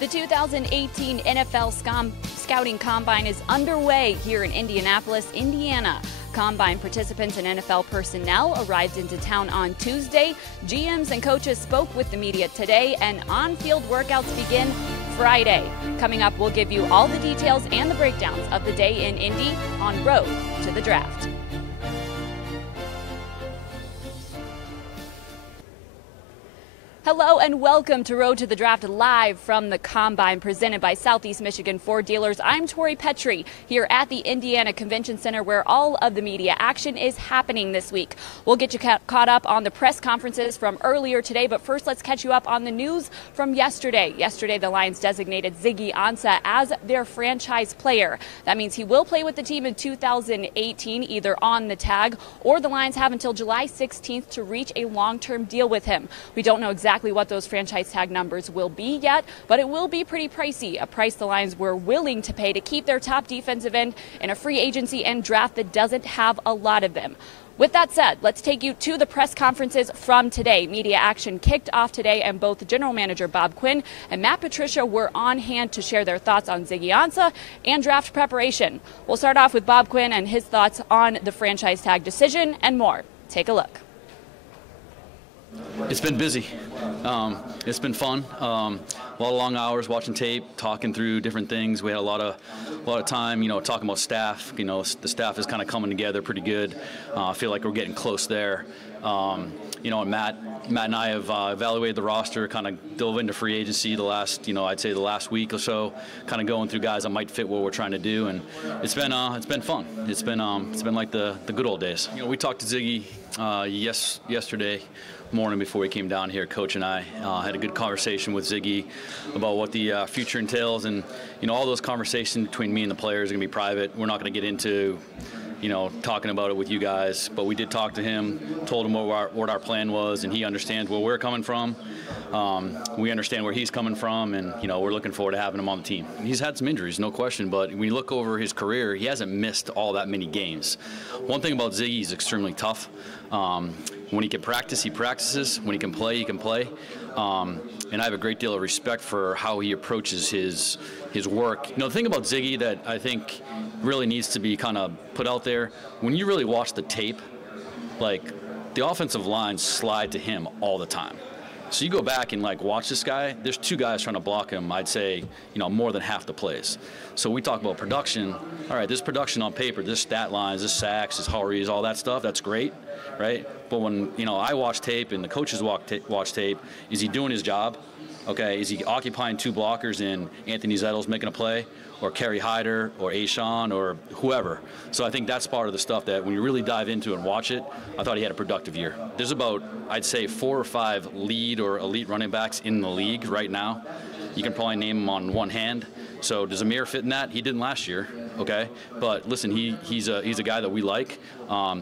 The 2018 NFL Scouting Combine is underway here in Indianapolis, Indiana. Combine participants and NFL personnel arrived into town on Tuesday. GMs and coaches spoke with the media today, and on-field workouts begin Friday. Coming up, we'll give you all the details and the breakdowns of the day in Indy on Road to the Draft. Hello and welcome to Road to the Draft live from the Combine presented by Southeast Michigan Ford Dealers. I'm Tori Petrie here at the Indiana Convention Center where all of the media action is happening this week. We'll get you caught up on the press conferences from earlier today, but first let's catch you up on the news from yesterday. Yesterday the Lions designated Ziggy Ansah as their franchise player. That means he will play with the team in 2018 either on the tag or the Lions have until July 16th to reach a long-term deal with him. We don't know exactly what those franchise tag numbers will be yet, but it will be pretty pricey, a price the Lions were willing to pay to keep their top defensive end in a free agency and draft that doesn't have a lot of them. With that said, let's take you to the press conferences from today. Media action kicked off today, and both General Manager Bob Quinn and Patricia were on hand to share their thoughts on Ziggy Ansah and draft preparation. We'll start off with Bob Quinn and his thoughts on the franchise tag decision and more. Take a look. It's been busy. It's been fun. A lot of long hours watching tape, talking through different things. We had a lot of time, talking about staff. The staff is kind of coming together pretty good. I feel like we're getting close there. And Matt and I have evaluated the roster, kind of dove into free agency the last, I'd say the last week or so, kind of going through guys that might fit what we're trying to do, and it's been fun. It's been like the good old days. We talked to Ziggy yesterday morning before he came down here. Coach and I had a good conversation with Ziggy about what the future entails, and all those conversations between me and the players are going to be private. We're not going to get into talking about it with you guys, but we did talk to him, told him what our plan was, and he understands where we're coming from. We understand where he's coming from, and we're looking forward to having him on the team. He's had some injuries, no question, but when you look over his career, he hasn't missed all that many games. One thing about Ziggy, he's extremely tough. When he can practice, he practices. When he can play, he can play. And I have a great deal of respect for how he approaches his work. The thing about Ziggy that I think really needs to be kind of put out there, when you really watch the tape, like the offensive lines slide to him all the time. So you go back and watch this guy, there's two guys trying to block him, I'd say, more than half the plays. So we talk about production. All right, this production on paper, this stat lines, this sacks, this hurries, all that stuff, that's great, right? But when, I watch tape and the coaches watch tape, is he doing his job? Okay, is he occupying two blockers in Anthony Zettle's making a play, or Kerry Hyder, or Ashawn, or whoever? So I think that's part of the stuff that when you really dive into and watch it, I thought he had a productive year. There's about, I'd say, 4 or 5 lead or elite running backs in the league right now. You can probably name them on one hand. So does Amir fit in that? He didn't last year, okay? But listen, he's a guy that we like.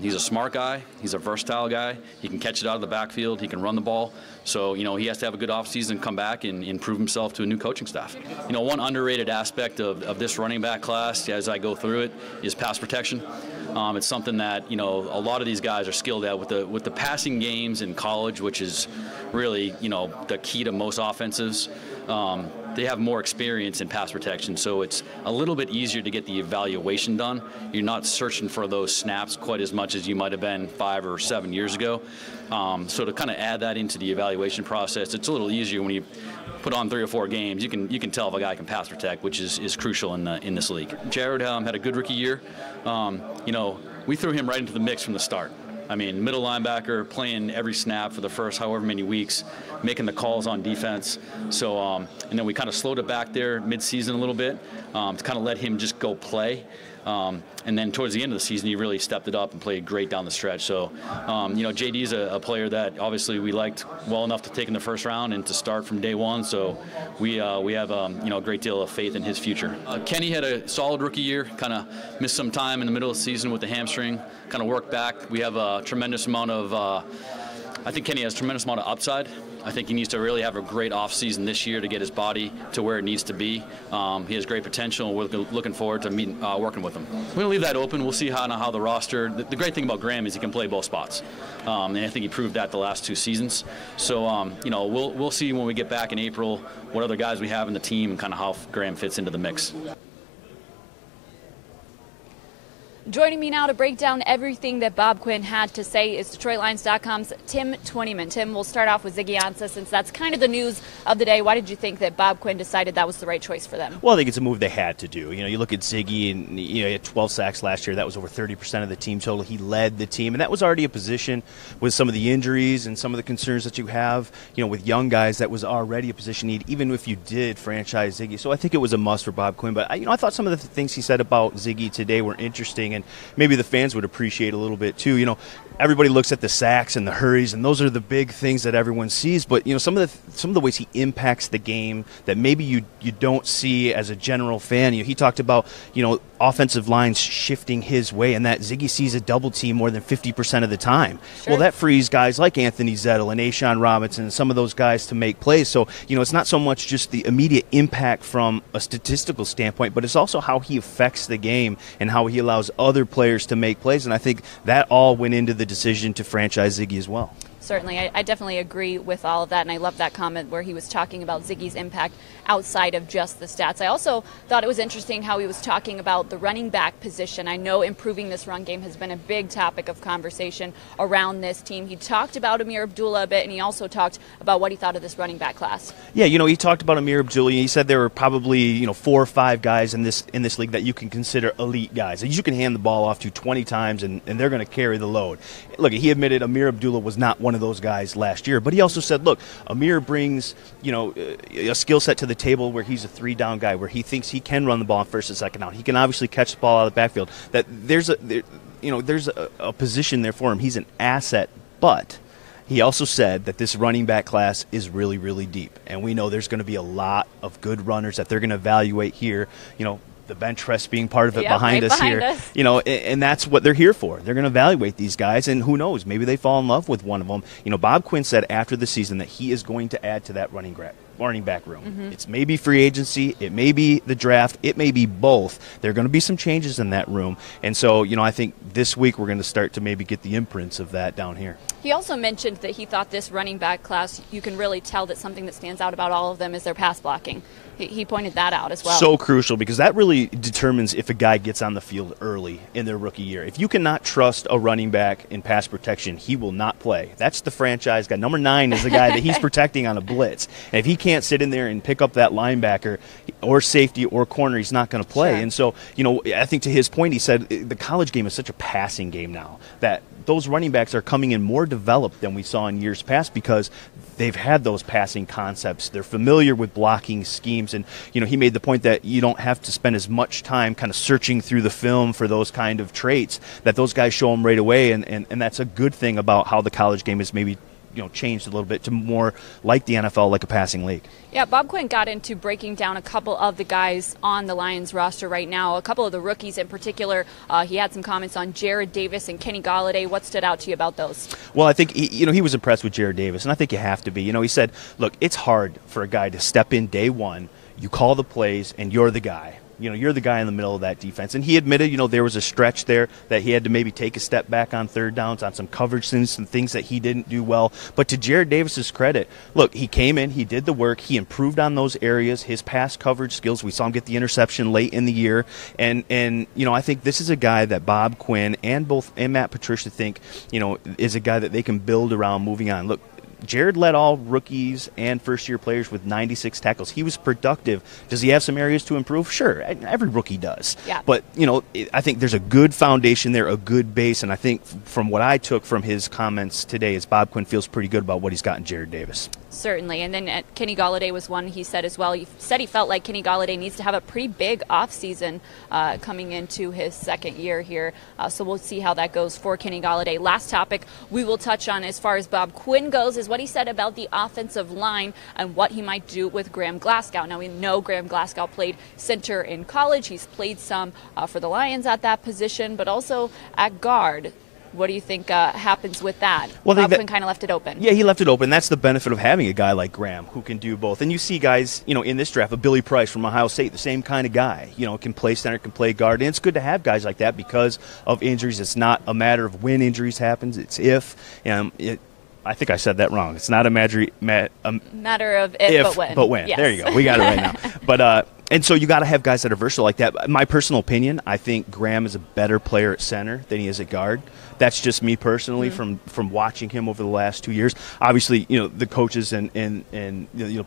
He's a smart guy. He's a versatile guy. He can catch it out of the backfield. He can run the ball. So, he has to have a good offseason, come back and improve himself to a new coaching staff. One underrated aspect of this running back class, as I go through it, is pass protection. It's something that, a lot of these guys are skilled at with the passing games in college, which is really, the key to most offensives. They have more experience in pass protection, so it's a little bit easier to get the evaluation done. You're not searching for those snaps quite as much as you might have been 5 or 7 years ago. So to kind of add that into the evaluation process, it's a little easier when you put on 3 or 4 games. You can tell if a guy can pass protect, which is crucial in this league. Jared had a good rookie year. We threw him right into the mix from the start. I mean, middle linebacker, playing every snap for the first however many weeks, making the calls on defense. So, and then we kind of slowed it back there mid-season a little bit to kind of let him just go play. And then towards the end of the season, he really stepped it up and played great down the stretch. So, JD's a player that obviously we liked well enough to take in the first round and to start from day one. So we have a great deal of faith in his future. Kenny had a solid rookie year, kind of missed some time in the middle of the season with the hamstring, kind of worked back. We have a tremendous amount of I think Kenny has a tremendous amount of upside. I think he needs to really have a great offseason this year to get his body to where it needs to be. He has great potential, and we're looking forward to working with him. We're going to leave that open. We'll see how the roster. The great thing about Graham is he can play both spots, and I think he proved that the last 2 seasons. So we'll see when we get back in April what other guys we have in the team and kind of how Graham fits into the mix. Joining me now to break down everything that Bob Quinn had to say is DetroitLions.com's Tim Twentyman. Tim, we'll start off with Ziggy Ansah since that's kind of the news of the day. Why did you think that Bob Quinn decided that was the right choice for them? Well, I think it's a move they had to do. You look at Ziggy, and he had 12 sacks last year. That was over 30% of the team total. He led the team, and that was already a position with some of the injuries and some of the concerns that you have, with young guys. That was already a position need, even if you did franchise Ziggy. So I think it was a must for Bob Quinn. But I thought some of the things he said about Ziggy today were interesting, and maybe the fans would appreciate a little bit too. Everybody looks at the sacks and the hurries, and those are the big things that everyone sees. But some of the ways he impacts the game that maybe you don't see as a general fan. He talked about offensive lines shifting his way, and that Ziggy sees a double team more than 50% of the time. Sure. Well, that frees guys like Anthony Zettel and Ashawn Robinson and some of those guys to make plays. So it's not so much just the immediate impact from a statistical standpoint, but it's also how he affects the game and how he allows other players to make plays. And I think that all went into the decision to franchise Ziggy as well. Certainly. I definitely agree with all of that, and I love that comment where he was talking about Ziggy's impact outside of just the stats. I also thought it was interesting how he was talking about the running back position. I know improving this run game has been a big topic of conversation around this team. He talked about Amir Abdullah a bit, and he also talked about what he thought of this running back class. Yeah, he talked about Amir Abdullah. He said there were probably 4 or 5 guys in this league that you can consider elite guys. You can hand the ball off to 20 times, and they're going to carry the load. Look, he admitted Amir Abdullah was not one of those guys last year, but he also said, look, Amir brings a skill set to the table where he's a 3-down guy, where he thinks he can run the ball on first and second down. He can obviously catch the ball out of the backfield. That there's a position there for him. He's an asset, but he also said that this running back class is really, really deep, and we know there's going to be a lot of good runners that they're going to evaluate here. The bench press being part of it behind us here. And that's what they're here for. They're going to evaluate these guys, and who knows, maybe they fall in love with one of them. Bob Quinn said after the season that he is going to add to that running back room. Mm-hmm. It's maybe free agency, it may be the draft, it may be both. There are going to be some changes in that room. And so, I think this week we're going to start to maybe get the imprints of that down here. He also mentioned that he thought this running back class, you can really tell that something that stands out about all of them is their pass blocking. He pointed that out as well. So crucial, because that really determines if a guy gets on the field early in their rookie year. If you cannot trust a running back in pass protection, he will not play. That's the franchise guy. Number 9 is the guy that he's protecting on a blitz. And if he can't sit in there and pick up that linebacker or safety or corner, he's not going to play. Sure. And so, I think to his point, he said the college game is such a passing game now that those running backs are coming in more developed than we saw in years past because they've had those passing concepts. They're familiar with blocking schemes. And, he made the point that you don't have to spend as much time kind of searching through the film for those kind of traits, that those guys show them right away. And that's a good thing about how the college game is maybe changed a little bit to more like the NFL, like a passing league. Yeah, Bob Quinn got into breaking down a couple of the guys on the Lions roster right now, a couple of the rookies in particular. He had some comments on Jared Davis and Kenny Golladay. What stood out to you about those? Well, I think he was impressed with Jared Davis, and I think you have to be. He said, look, it's hard for a guy to step in day one, you call the plays, and you're the guy. You're the guy in the middle of that defense. And he admitted, there was a stretch there that he had to maybe take a step back on third downs, on some coverage things, some things that he didn't do well. But to Jared Davis's credit, look, he came in, he did the work, he improved on those areas, his pass coverage skills. We saw him get the interception late in the year. And I think this is a guy that Bob Quinn and Matt Patricia think, is a guy that they can build around moving on. Look, Jared led all rookies and first-year players with 96 tackles. He was productive. Does he have some areas to improve? Sure. Every rookie does. Yeah. But, I think there's a good foundation there, a good base, and I think from what I took from his comments today is Bob Quinn feels pretty good about what he's got in Jared Davis. Certainly. And then Kenny Golladay was one he said as well. He said he felt like Kenny Golladay needs to have a pretty big offseason coming into his second year here. So we'll see how that goes for Kenny Golladay. Last topic we will touch on as far as Bob Quinn goes is what he said about the offensive line and what he might do with Graham Glasgow. Now, we know Graham Glasgow played center in college. He's played some for the Lions at that position, but also at guard. What do you think happens with that? Well, Bob Quinn kind of left it open. Yeah, he left it open. That's the benefit of having a guy like Graham who can do both. And you see guys, in this draft, a Billy Price from Ohio State, the same kind of guy, can play center, can play guard. And it's good to have guys like that because of injuries. It's not a matter of when injuries happen, it's if. I think I said that wrong. It's not a matter of if, but when. Yes. There you go. We got it right now. But and so you got to have guys that are versatile like that. My personal opinion, I think Graham is a better player at center than he is at guard. That's just me personally from watching him over the last 2 years. Obviously, the coaches and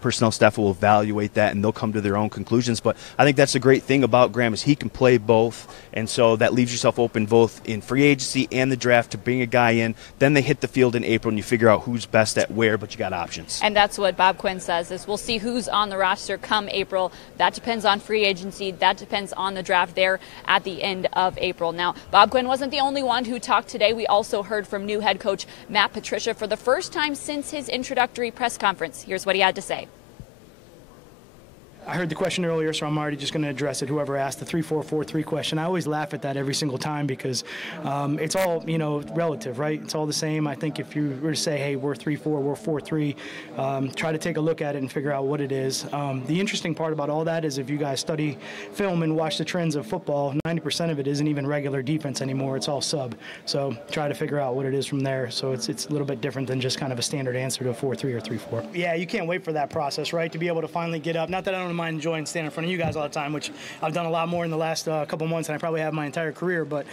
personnel staff will evaluate that and they'll come to their own conclusions. But I think that's the great thing about Graham is he can play both, and so that leaves yourself open both in free agency and the draft to bring a guy in. Then they hit the field in April and you figure out who's best at where, but you got options. And that's what Bob Quinn says is we'll see who's on the roster come April. That depends on free agency. That depends on the draft there at the end of April. Now, Bob Quinn wasn't the only one who talked today. We also heard from new head coach Matt Patricia for the first time since his introductory press conference. Here's what he had to say. I heard the question earlier, so I'm already just going to address it. Whoever asked the 3-4-4-3 question, I always laugh at that every single time because it's all relative, right? It's all the same. I think if you were to say, hey, we're 3-4, we're 4-3, try to take a look at it and figure out what it is. The interesting part about all that is if you guys study film and watch the trends of football, 90% of it isn't even regular defense anymore. It's all sub. So try to figure out what it is from there. So it's a little bit different than just kind of a standard answer to a 4-3 or 3-4. Yeah, you can't wait for that process, right? To be able to finally get up. Not that I don't mind enjoying standing in front of you guys all the time, which I've done a lot more in the last couple months than I probably have my entire career. But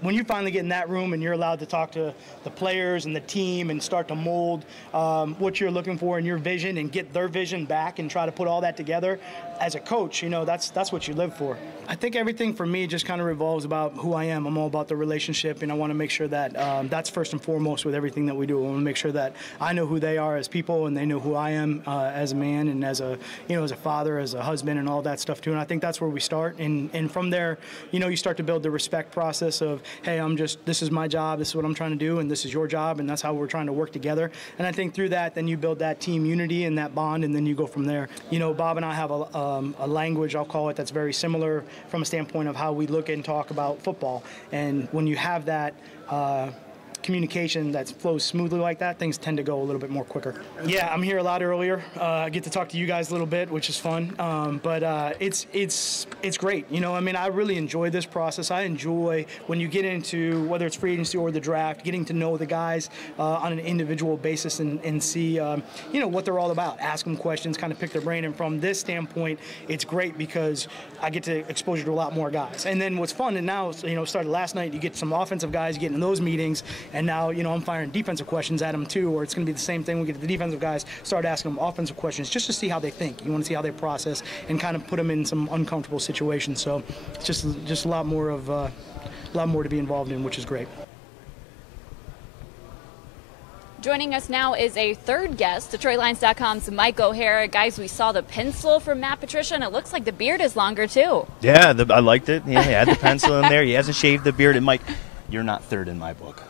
when you finally get in that room and you're allowed to talk to the players and the team and start to mold what you're looking for in your vision and get their vision back and try to put all that together as a coach, that's what you live for. I think everything for me just kind of revolves about who I am. I'm all about the relationship, and I want to make sure that that's first and foremost with everything that we do. I want to make sure that I know who they are as people and they know who I am as a man and as a father, as a husband, and all that stuff too. And I think that's where we start. And from there, you start to build the respect process of, hey, this is my job, this is what I'm trying to do, and this is your job, and that's how we're trying to work together. And I think through that, then you build that team unity and that bond, and then you go from there. Bob and I have a language, I'll call it, that's very similar from a standpoint of how we look and talk about football. And when you have that communication that flows smoothly like that, things tend to go a little bit more quicker. Yeah, I'm here a lot earlier. I get to talk to you guys a little bit, which is fun. But it's great. I really enjoy this process. I enjoy when you get into whether it's free agency or the draft, getting to know the guys on an individual basis and see what they're all about. Ask them questions, kind of pick their brain. And from this standpoint, it's great because I get to exposure to a lot more guys. And then what's fun, and now started last night, you get some offensive guys getting in those meetings. And now, I'm firing defensive questions at them too, or it's going to be the same thing. We get the defensive guys, start asking them offensive questions just to see how they think. You want to see how they process and kind of put them in some uncomfortable situations. So it's just a lot more to be involved in, which is great. Joining us now is a third guest, DetroitLions.com's Mike O'Hara. Guys, we saw the pencil from Matt Patricia, and it looks like the beard is longer too. Yeah, I liked it. Yeah, he had the pencil in there. He hasn't shaved the beard. And Mike, you're not third in my book.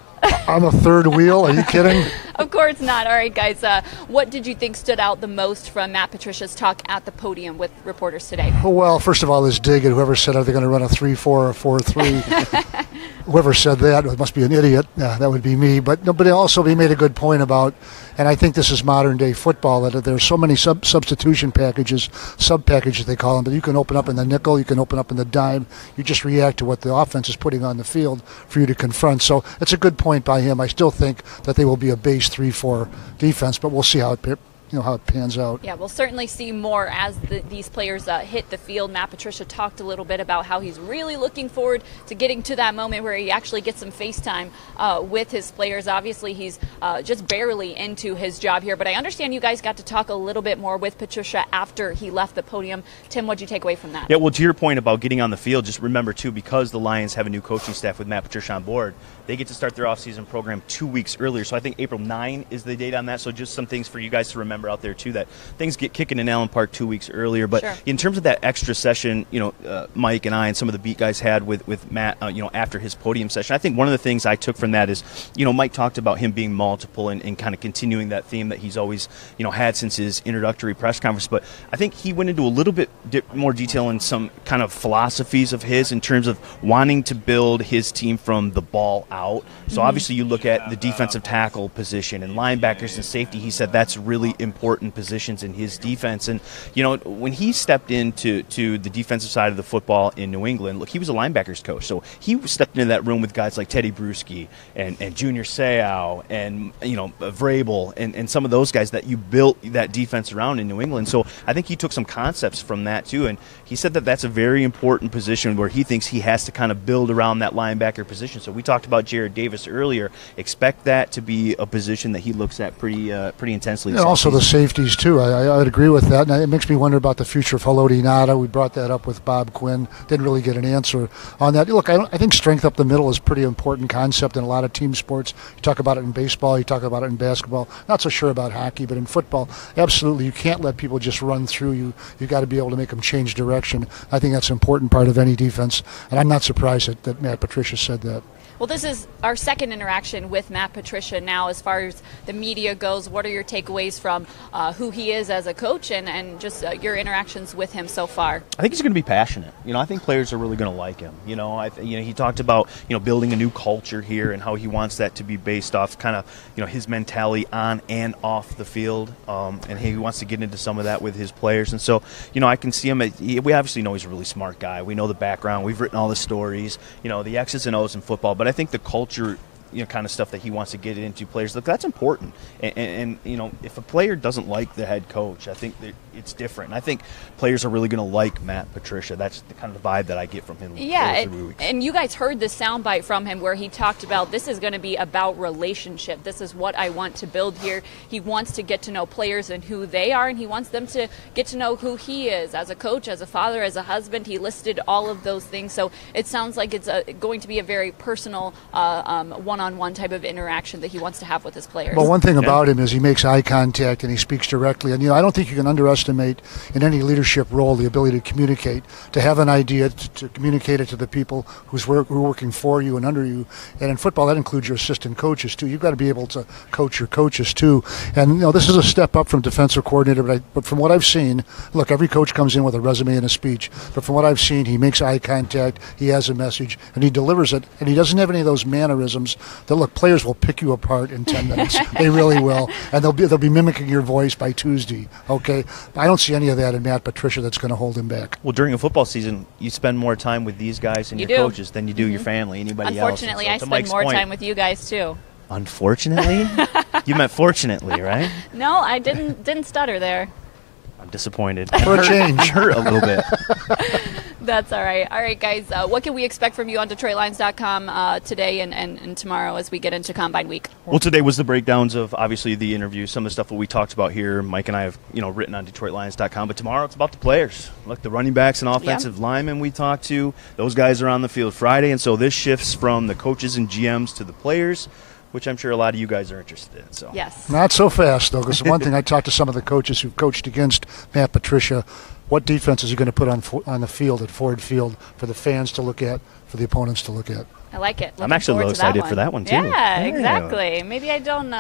I'm a third wheel. Are you kidding? Of course not. All right, guys. What did you think stood out the most from Matt Patricia's talk at the podium with reporters today? Well, first of all, this dig at whoever said, are they going to run a 3-4 or 4-3? Whoever said that must be an idiot. That would be me. But also he made a good point about, and I think this is modern day football, that there's so many substitution packages, sub-packages they call them, that you can open up in the nickel, you can open up in the dime. You just react to what the offense is putting on the field for you to confront. So it's a good point by him. I still think that they will be a base 3-4 defense, but we'll see how it pans out. Yeah, we'll certainly see more as these players hit the field. Matt Patricia talked a little bit about how he's really looking forward to getting to that moment where he actually gets some FaceTime with his players. Obviously, he's just barely into his job here, but I understand you guys got to talk a little bit more with Patricia after he left the podium. Tim, what'd you take away from that? Yeah, well, to your point about getting on the field, just remember, too, because the Lions have a new coaching staff with Matt Patricia on board, they get to start their offseason program 2 weeks earlier. So I think April 9 is the date on that. So just some things for you guys to remember remember out there too that things get kicking in Allen Park 2 weeks earlier. But sure. in terms of that extra session, Mike and I and some of the beat guys had with Matt, after his podium session, I think one of the things I took from that is, Mike talked about him being multiple and kind of continuing that theme that he's always, had since his introductory press conference. But I think he went into a little bit more detail in some kind of philosophies of his in terms of wanting to build his team from the ball out. So obviously you look at the defensive tackle position and linebackers and safety. He said that's really important positions in his defense. And, when he stepped into the defensive side of the football in New England, look, he was a linebackers coach. So he stepped into that room with guys like Teddy Bruschi and Junior Seau and, Vrabel and some of those guys that you built that defense around in New England. So I think he took some concepts from that too. And he said that that's a very important position where he thinks he has to kind of build around that linebacker position. So we talked about Jared Davis earlier. Expect that to be a position that he looks at pretty intensely. And also the safeties too. I would agree with that. And it makes me wonder about the future of Haloti Ngata. We brought that up with Bob Quinn. Didn't really get an answer on that. Look, I think strength up the middle is a pretty important concept in a lot of team sports. You talk about it in baseball. You talk about it in basketball. Not so sure about hockey, but in football, absolutely, you can't let people just run through you. You've got to be able to make them change direction. I think that's an important part of any defense, and I'm not surprised that Matt Patricia said that. Well, this is our second interaction with Matt Patricia now as far as the media goes. What are your takeaways from who he is as a coach and just your interactions with him so far? I think he's going to be passionate. I think players are really going to like him. He talked about, building a new culture here and how he wants that to be based off kind of, his mentality on and off the field. And he wants to get into some of that with his players. And so, I can see him. We obviously know he's a really smart guy. We know the background. We've written all the stories, the X's and O's in football. But I think the culture, kind of stuff that he wants to get into players, look, that's important. And if a player doesn't like the head coach, I think that it's different. And I think players are really going to like Matt Patricia. That's the kind of vibe that I get from him. Yeah, and you guys heard the soundbite from him where he talked about this is going to be about relationship. This is what I want to build here. He wants to get to know players and who they are, and he wants them to get to know who he is as a coach, as a father, as a husband. He listed all of those things. So it sounds like it's going to be a very personal one-on-one type of interaction that he wants to have with his players. Well, one thing about him is he makes eye contact and he speaks directly. And, I don't think you can underestimate in any leadership role the ability to communicate, to have an idea, to communicate it to the people who are working for you and under you. And in football, that includes your assistant coaches, too. You've got to be able to coach your coaches, too. And, this is a step up from defensive coordinator. But from what I've seen, look, every coach comes in with a resume and a speech. But from what I've seen, he makes eye contact, he has a message, and he delivers it. And he doesn't have any of those mannerisms that, look, players will pick you apart in 10 minutes. They really will. And they'll be mimicking your voice by Tuesday, okay? I don't see any of that in Matt Patricia that's going to hold him back. Well, during a football season, you spend more time with these guys and your coaches than you do your family, anybody else. Unfortunately, I spend more time with you guys, too. Unfortunately? You meant fortunately, right? No, I didn't stutter there. I'm disappointed. For a change. Hurt a little bit. That's all right. All right, guys, what can we expect from you on DetroitLions.com today and tomorrow as we get into Combine Week? Well, today was the breakdowns of, obviously, the interview, some of the stuff that we talked about here. Mike and I have, written on DetroitLions.com. But tomorrow it's about the players. Look, the running backs and offensive linemen we talked to, those guys are on the field Friday. And so this shifts from the coaches and GMs to the players, which I'm sure a lot of you guys are interested in. So yes. Not so fast, though, because one thing I talked to some of the coaches who've coached against Matt Patricia, what defense is he going to put on the field at Ford Field for the fans to look at, for the opponents to look at? I like it. I'm actually a little excited for that one, too. Yeah, exactly. Maybe I don't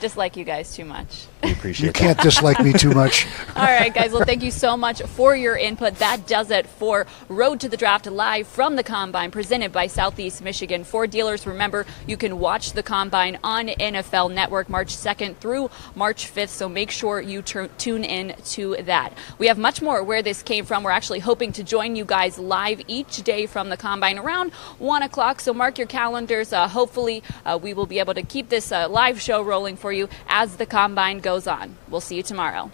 dislike you guys too much. We appreciate You can't dislike me too much. All right, guys. Well, thank you so much for your input. That does it for Road to the Draft live from the Combine, presented by Southeast Michigan. For dealers, remember, you can watch the Combine on NFL Network March 2nd through March 5th, so make sure you tune in to that. We have much more where this came from. We're actually hoping to join you guys live each day from the Combine around 1 o'clock, so mark your calendars. Hopefully, we will be able to keep this live show rolling for you as the Combine goes on. We'll see you tomorrow.